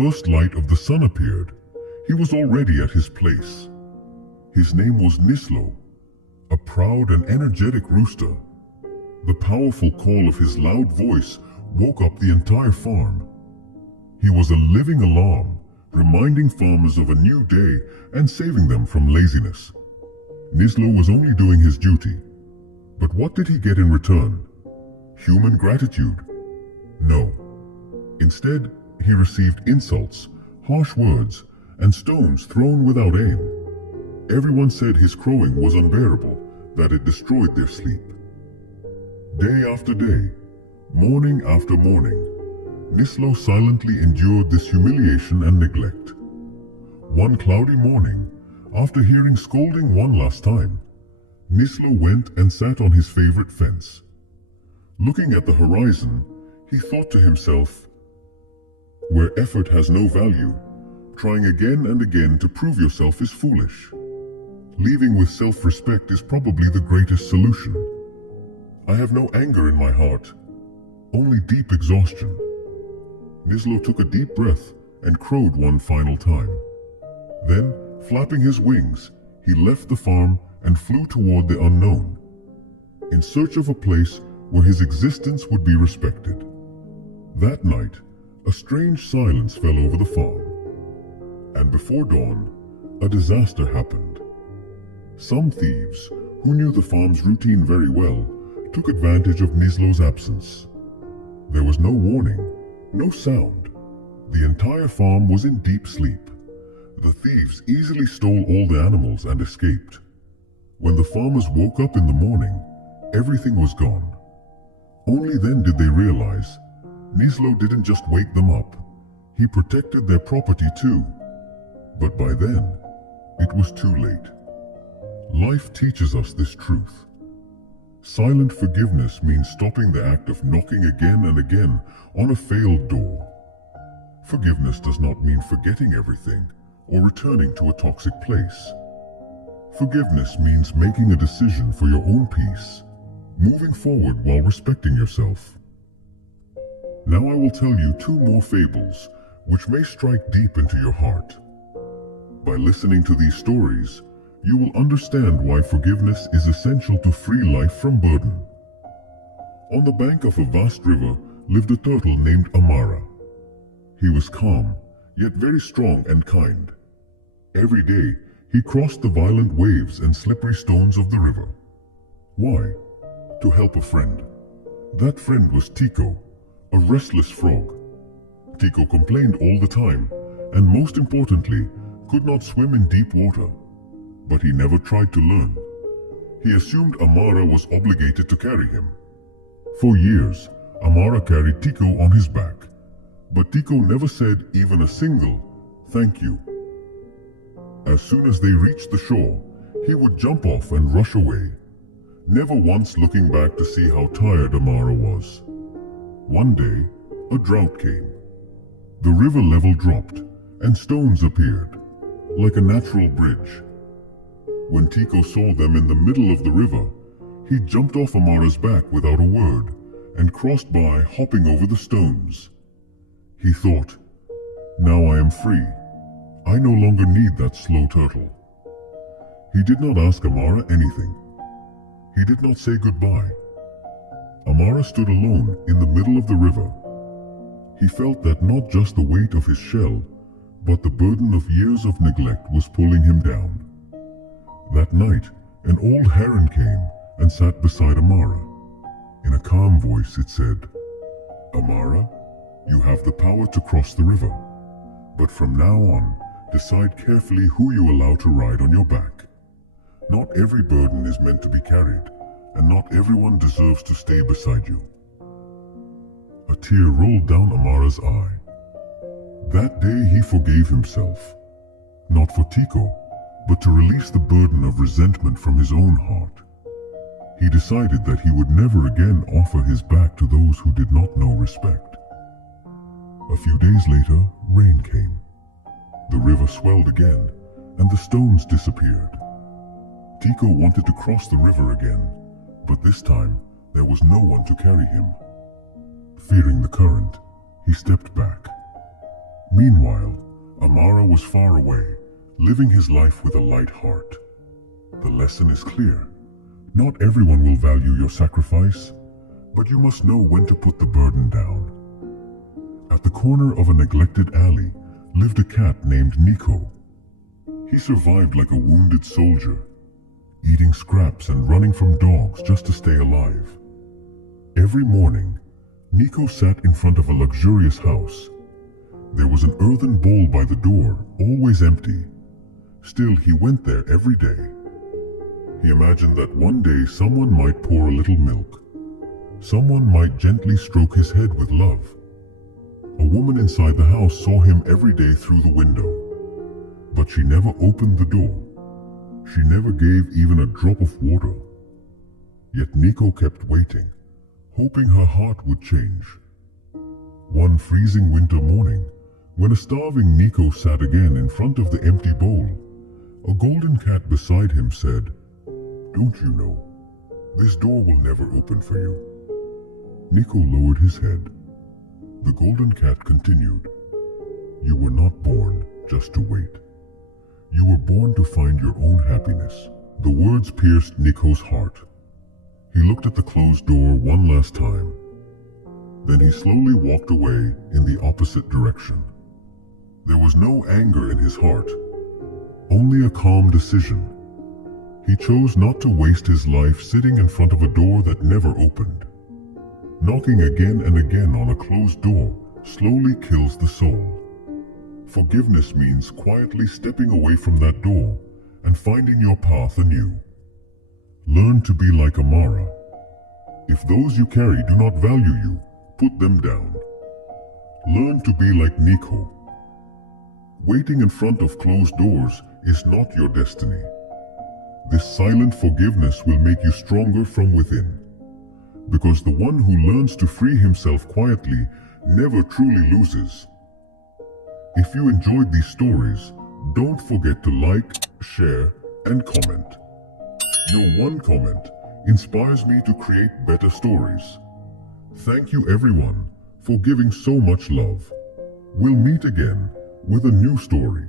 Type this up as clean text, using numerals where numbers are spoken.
first light of the sun appeared, he was already at his place. His name was Nislo, a proud and energetic rooster. The powerful call of his loud voice woke up the entire farm. He was a living alarm, reminding farmers of a new day and saving them from laziness. Nislo was only doing his duty. But what did he get in return? Human gratitude? No. Instead, he received insults, harsh words, and stones thrown without aim. Everyone said his crowing was unbearable, that it destroyed their sleep. Day after day, morning after morning, Nislo silently endured this humiliation and neglect. One cloudy morning, after hearing scolding one last time, Nislo went and sat on his favorite fence. Looking at the horizon, he thought to himself, "Where effort has no value, trying again and again to prove yourself is foolish. Leaving with self-respect is probably the greatest solution. I have no anger in my heart, only deep exhaustion." Nislo took a deep breath and crowed one final time. Then, flapping his wings, he left the farm and flew toward the unknown, in search of a place where his existence would be respected. That night, a strange silence fell over the farm, and before dawn, a disaster happened. Some thieves, who knew the farm's routine very well, took advantage of Nislo's absence. There was no warning, no sound. The entire farm was in deep sleep. The thieves easily stole all the animals and escaped. When the farmers woke up in the morning, everything was gone. Only then did they realize Nislo didn't just wake them up, he protected their property too. But by then, it was too late. Life teaches us this truth. Silent forgiveness means stopping the act of knocking again and again on a failed door. Forgiveness does not mean forgetting everything or returning to a toxic place. Forgiveness means making a decision for your own peace, moving forward while respecting yourself. Now I will tell you two more fables which may strike deep into your heart. By listening to these stories, you will understand why forgiveness is essential to free life from burden. On the bank of a vast river lived a turtle named Amara. He was calm, yet very strong and kind. Every day, he crossed the violent waves and slippery stones of the river. Why? To help a friend. That friend was Tico, a restless frog. Tico complained all the time, and most importantly, could not swim in deep water. But he never tried to learn. He assumed Amara was obligated to carry him. For years, Amara carried Tico on his back, but Tico never said even a single "thank you." As soon as they reached the shore, he would jump off and rush away, never once looking back to see how tired Amara was. One day, a drought came. The river level dropped, and stones appeared, like a natural bridge. When Tico saw them in the middle of the river, he jumped off Amara's back without a word and crossed by, hopping over the stones. He thought, "Now I am free. I no longer need that slow turtle." He did not ask Amara anything. He did not say goodbye. Amara stood alone in the middle of the river. He felt that not just the weight of his shell, but the burden of years of neglect was pulling him down. That night, an old heron came and sat beside Amara. In a calm voice it said, "Amara, you have the power to cross the river. But from now on, decide carefully who you allow to ride on your back. Not every burden is meant to be carried, and not everyone deserves to stay beside you." A tear rolled down Amara's eye. That day he forgave himself, not for Tico, but to release the burden of resentment from his own heart. He decided that he would never again offer his back to those who did not know respect. A few days later, rain came. The river swelled again, and the stones disappeared. Tico wanted to cross the river again, but this time there was no one to carry him. Fearing the current, he stepped back. Meanwhile, Amara was far away, living his life with a light heart. The lesson is clear. Not everyone will value your sacrifice, but you must know when to put the burden down. At the corner of a neglected alley lived a cat named Nico. He survived like a wounded soldier, eating scraps and running from dogs just to stay alive. Every morning, Nico sat in front of a luxurious house. There was an earthen bowl by the door, always empty. Still, he went there every day. He imagined that one day someone might pour a little milk. Someone might gently stroke his head with love. A woman inside the house saw him every day through the window. But she never opened the door. She never gave even a drop of water. Yet Nico kept waiting, hoping her heart would change. One freezing winter morning, when a starving Nico sat again in front of the empty bowl, a golden cat beside him said, "Don't you know, this door will never open for you." Nico lowered his head. The golden cat continued, "You were not born just to wait. You were born to find your own happiness." The words pierced Nico's heart. He looked at the closed door one last time. Then he slowly walked away in the opposite direction. There was no anger in his heart, only a calm decision. He chose not to waste his life sitting in front of a door that never opened. Knocking again and again on a closed door slowly kills the soul. Forgiveness means quietly stepping away from that door and finding your path anew. Learn to be like Amara. If those you carry do not value you, put them down. Learn to be like Nico. Waiting in front of closed doors is not your destiny. This silent forgiveness will make you stronger from within. Because the one who learns to free himself quietly never truly loses. If you enjoyed these stories, don't forget to like, share, and comment. Your one comment inspires me to create better stories. Thank you everyone for giving so much love. We'll meet again with a new story.